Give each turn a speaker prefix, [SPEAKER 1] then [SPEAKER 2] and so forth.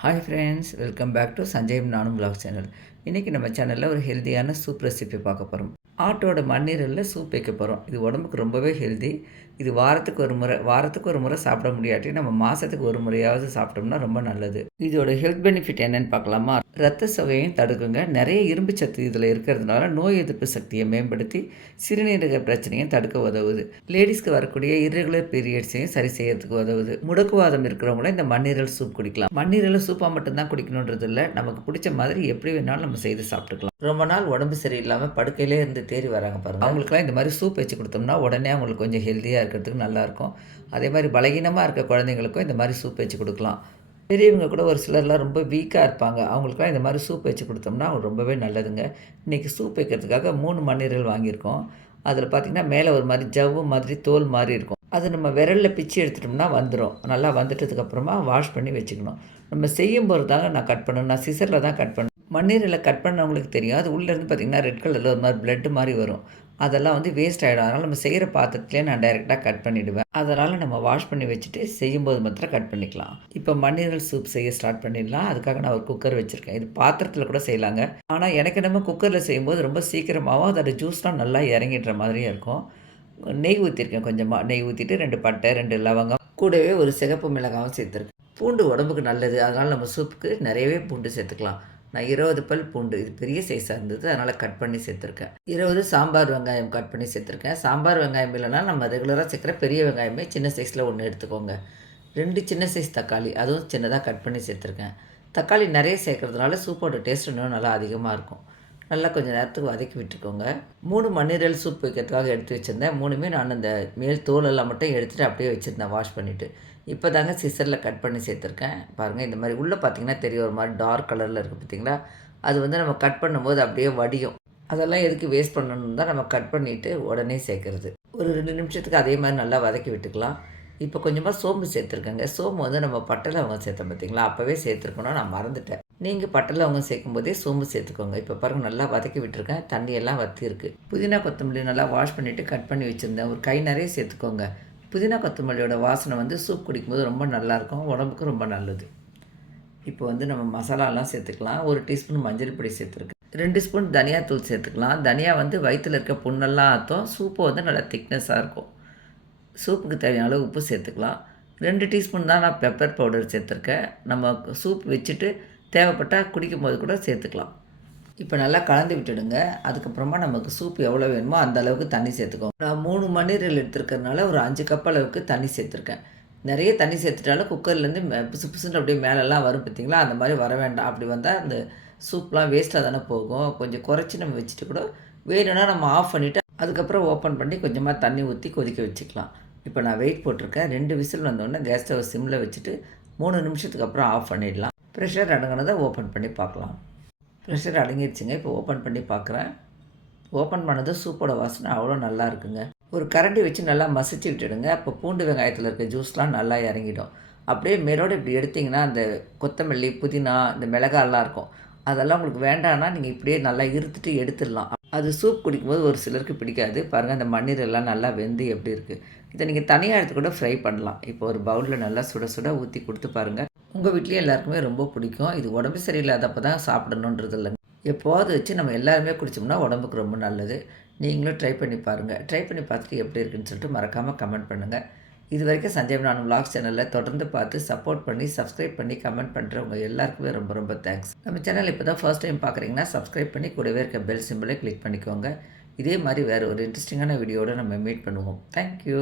[SPEAKER 1] hi friends welcome back to Sanjay நானும் vlog channel இன்றைக்கி நம்ம சேனலில் ஒரு ஹெல்த்தியான சூப் ரெசிபி பார்க்க போகிறோம் ஆட்டோட மண்ணீரலில் சூப் வைக்க போகிறோம் இது உடம்புக்கு ரொம்பவே ஹெல்தி இது வாரத்துக்கு ஒரு முறை வாரத்துக்கு ஒரு முறை சாப்பிட முடியாட்டி நம்ம மாதத்துக்கு ஒரு முறையாவது சாப்பிட்டோம்னா ரொம்ப நல்லது. இதோட ஹெல்த் பெனிஃபிட் என்னென்னு பார்க்கலாமா? ரத்த சுவையும் தடுக்குங்க. நிறைய இரும்பு சத்து இதில் இருக்கிறதுனால நோய் எதிர்ப்பு சக்தியை மேம்படுத்தி சிறுநீரக பிரச்சனையும் தடுக்க உதவுது. லேடிஸ்க்கு வரக்கூடிய இரகுலர் பீரியட்ஸையும் சரி செய்யறதுக்கு உதவுது. முடக்குவாதம் இருக்கிறவங்களும் இந்த மண்ணீரல் சூப் குடிக்கலாம். மண்ணீரல் சூப்பாக மட்டும்தான் குடிக்கணுன்றது இல்லை. நமக்கு பிடிச்ச மாதிரி எப்படி வேணாலும் நம்ம செய்து சாப்பிட்டுக்கலாம். ரொம்ப நாள் உடம்பு சரியில்லாமல் படுக்கையிலே இருந்து தேறி வராங்க பாருங்கள் அவங்களுக்குலாம் இந்த மாதிரி சூப் வச்சு கொடுத்தோம்னா உடனே அவங்களுக்கு கொஞ்சம் ஹெல்த்தியாக இருக்கிறதுக்கு நல்லாயிருக்கும். அதே மாதிரி பலகீனமாக இருக்க குழந்தைங்களுக்கும் இந்த மாதிரி சூப் வச்சு கொடுக்கலாம். பெரியவங்க கூட ஒரு சிலர்லாம் ரொம்ப வீக்காக இருப்பாங்க. அவங்களுக்குலாம் இந்த மாதிரி சூப் வச்சு கொடுத்தோம்னா அவங்க ரொம்பவே நல்லதுங்க. இன்றைக்கி சூப் வைக்கிறதுக்காக மூணு மண்ணீரல் வாங்கியிருக்கோம். அதில் பார்த்திங்கன்னா மேலே ஒரு மாதிரி ஜவ்வு மாதிரி தோல் மாதிரி இருக்கும். அது நம்ம விரலில் பிச்சு எடுத்துட்டோம்னா வந்துடும் நல்லா வந்துட்டதுக்கப்புறமா வாஷ் பண்ணி வச்சுக்கணும். நம்ம செய்யும் போது தாங்க நான் கட் பண்ணணும். நான் சிசரில் தான் கட் பண்ணேன் மண்ணீரலை கட் பண்ணவங்களுக்கு தெரியும். அது உள்ளேருந்து பார்த்திங்கன்னா ரெட் கலரில் ஒரு மாதிரி பிளட்டு மாதிரி வரும். அதெல்லாம் வந்து வேஸ்ட் ஆகிடும் அதனால் நம்ம செய்கிற பாத்திரத்துலேயே நான் டைரெக்டாக கட் பண்ணிவிடுவேன் அதனால் நம்ம வாஷ் பண்ணி வச்சுட்டு செய்யும்போது மாத்திரம் கட் பண்ணிக்கலாம். இப்போ மண்ணீரல் சூப் செய்ய ஸ்டார்ட் பண்ணிடலாம். அதுக்காக நான் ஒரு குக்கர் வச்சுருக்கேன். இது பாத்திரத்தில் கூட செய்யலாங்க. ஆனால் எனக்கு நம்ம குக்கரில் செய்யும்போது ரொம்ப சீக்கிரமாகவும் அதோட ஜூஸ்லாம் நல்லா இறங்கிடுற மாதிரியும் இருக்கும். நெய் ஊற்றிருக்கேன் கொஞ்சமாக நெய் ஊற்றிட்டு ரெண்டு பட்டை ரெண்டு லவங்கம் கூடவே ஒரு சிகப்பு மிளகாவும் சேர்த்துருக்கேன். பூண்டு உடம்புக்கு நல்லது. அதனால் நம்ம சூப்புக்கு நிறையவே பூண்டு சேர்த்துக்கலாம். நான் இருபது பல் பூண்டு இது பெரிய சைஸாக இருந்தது அதனால் கட் பண்ணி சேர்த்துருக்கேன். இருபது சாம்பார் வெங்காயம் கட் பண்ணி சேர்த்துருக்கேன். சாம்பார் வெங்காயம் இல்லைனா நம்ம ரெகுலராக சேர்க்குற பெரிய வெங்காயமே சின்ன சைஸில் ஒன்று எடுத்துக்கோங்க. ரெண்டு சின்ன சைஸ் தக்காளி அதுவும் சின்னதாக கட் பண்ணி சேர்த்துருக்கேன். தக்காளி நிறைய சேர்க்குறதுனால சூப்போட டேஸ்ட் இன்னும் நல்லா அதிகமாக இருக்கும். நல்லா கொஞ்சம் நேரத்துக்கு வதக்கி விட்டுக்கோங்க. மூணு மண்ணீரல் சூப் வைக்கிறதுக்காக எடுத்து வச்சுருந்தேன். மூணுமே நான் அந்த மேல் தோலெல்லாம் மட்டும் எடுத்துகிட்டு அப்படியே வச்சுருந்தேன் வாஷ் பண்ணிவிட்டு இப்போ தாங்க சிசரில் கட் பண்ணி சேர்த்துருக்கேன். பாருங்கள் இந்த மாதிரி உள்ளே பார்த்தீங்கன்னா தெரியும் ஒரு மாதிரி டார்க் கலரில் இருக்குது பார்த்தீங்களா அது வந்து நம்ம கட் பண்ணும்போது அப்படியே வடியும். அதெல்லாம் எதுக்கு வேஸ்ட் பண்ணணும் தான் நம்ம கட் பண்ணிவிட்டு உடனே சேர்க்குறது. ஒரு ரெண்டு நிமிஷத்துக்கு அதே மாதிரி நல்லா வதக்கி விட்டுக்கலாம். இப்போ கொஞ்சமாக சோம்பு சேர்த்துருக்கேங்க. சோம்பு வந்து நம்ம பட்டை லவங்கம் சேர்த்தோம் பார்த்தீங்களா அப்போவே சேர்த்துருக்கணும். நான் மறந்துட்டேன். நீங்கள் பட்டை லவங்கம் சேர்க்கும் போதே சோம்பு சேர்த்துக்கோங்க. இப்போ பாருங்கள் நல்லா வதக்கி விட்டுருக்கேன். தண்ணியெல்லாம் வத்திருக்கு புதினா கொத்தமல்லி நல்லா வாஷ் பண்ணிவிட்டு கட் பண்ணி வச்சுருந்தேன். ஒரு கை நிறைய சேர்த்துக்கோங்க. புதினா கொத்தமல்லியோட வாசனை வந்து சூப் குடிக்கும்போது ரொம்ப நல்லாயிருக்கும். உடம்புக்கு ரொம்ப நல்லது. இப்போ வந்து நம்ம மசாலாலாம் சேர்த்துக்கலாம். ஒரு டீஸ்பூன் மஞ்சள் பொடி சேர்த்துருக்கு ரெண்டு ஸ்பூன் தனியாத்தூள் சேர்த்துக்கலாம். தனியா வந்து வயிற்றில் இருக்க புண்ணெல்லாம் ஆற்றும் சூப்பு வந்து நல்லா திக்னஸாக இருக்கும். சூப்புக்கு தேவையான அளவு உப்பு சேர்த்துக்கலாம். ரெண்டு டீஸ்பூன் தான் நான் பெப்பர் பவுடர் சேர்த்துருக்கேன். நம்ம சூப் வச்சுட்டு தேவைப்பட்டால் குடிக்கும்போது கூட சேர்த்துக்கலாம். இப்போ நல்லா கலந்து விட்டுடுங்க. அதுக்கப்புறமா நமக்கு சூப் எவ்வளோ வேணுமோ அந்த அளவுக்கு தண்ணி சேர்த்துக்கோங்க. நான் மூணு மண்ணீரல் எடுத்துருக்கறனால ஒரு அஞ்சு கப் அளவுக்கு தண்ணி சேர்த்துருக்கேன். நிறைய தண்ணி சேர்த்துட்டாலும் குக்கர்லேருந்து மே- பிசு அப்படியே மேலெல்லாம் வரும் பார்த்தீங்களா அந்த மாதிரி வர வேண்டாம். அப்படி வந்தால் அந்த சூப்லாம் வேஸ்ட்டாக தானே போகும். கொஞ்சம் குறைச்சி நம்ம வச்சுட்டு கூட வேணும்னா நம்ம ஆஃப் பண்ணிவிட்டு அதுக்கப்புறம் ஓப்பன் பண்ணி கொஞ்சமாக தண்ணி ஊற்றி கொதிக்க வச்சுக்கலாம். இப்போ நான் வெயிட் போட்டிருக்கேன். ரெண்டு விசில் வந்தோடனே கேஸ் ஸ்டவ் சிம்மில் வச்சுட்டு மூணு நிமிஷத்துக்கு அப்புறம் ஆஃப் பண்ணிடலாம். ப்ரெஷர் அடங்கினதை ஓப்பன் பண்ணி பார்க்கலாம். ப்ரெஷர் அடங்கிடுச்சுங்க. இப்போ ஓப்பன் பண்ணி பார்க்குறேன். ஓப்பன் பண்ணது சூப்போட வாசனை அவ்வளோ நல்லா இருக்குங்க. ஒரு கரண்டி வச்சு நல்லா மசிச்சு விட்டுடுங்க. அப்போ பூண்டு வெங்காயத்தில் இருக்க ஜூஸ்லாம் நல்லா இறங்கிடும். அப்படியே மேலோடு இப்படி எடுத்திங்கன்னா அந்த கொத்தமல்லி புதினா இந்த மிளகாலாம் இருக்கும். அதெல்லாம் உங்களுக்கு வேண்டாம்னா நீங்கள் இப்படியே நல்லா இருத்துட்டு எடுத்துடலாம். அது சூப் குடிக்கும்போது ஒரு சிலருக்கு பிடிக்காது. பாருங்கள் அந்த மண்ணீர் எல்லாம் நல்லா வெந்து எப்படி இருக்குது இதை நீங்கள் தனியாக எடுத்து கூட ஃப்ரை பண்ணலாம். இப்போ ஒரு பவுலில் நல்லா சுட சுட ஊற்றி கொடுத்து பாருங்கள் உங்கள் வீட்லேயும் எல்லாருக்குமே ரொம்ப பிடிக்கும். இது உடம்பு சரியில்லாதப்போ தான் சாப்பிடணுன்றது இல்லைங்க எப்போது வச்சு நம்ம எல்லாருமே குடித்தோம்னா உடம்புக்கு ரொம்ப நல்லது. நீங்களும் ட்ரை பண்ணி பாருங்கள் ட்ரை பண்ணி பார்த்துட்டு எப்படி இருக்குன்னு சொல்லிட்டு மறக்காமல் கமெண்ட் பண்ணுங்கள் இது வரைக்கும் சஞ்சய் நானும் vlogs சேனலில் தொடர்ந்து பார்த்து சப்போர்ட் பண்ணி சப்ஸ்கிரைப் பண்ணி கமெண்ட் பண்ணுறவங்க எல்லாருக்குமே ரொம்ப ரொம்ப தேங்க்ஸ் நம்ம சேனல் இப்போ தான் ஃபர்ஸ்ட் டைம் பார்க்குறீங்கன்னா சப்ஸ்கிரைப் பண்ணி கூடவே இருக்க பெல் சிம்பிளை கிளிக் பண்ணிக்கோங்க. இதே மாதிரி வேறு ஒரு இன்ட்ரெஸ்டிங்கான வீடியோட நம்ம மீட் பண்ணுவோம். தேங்க்யூ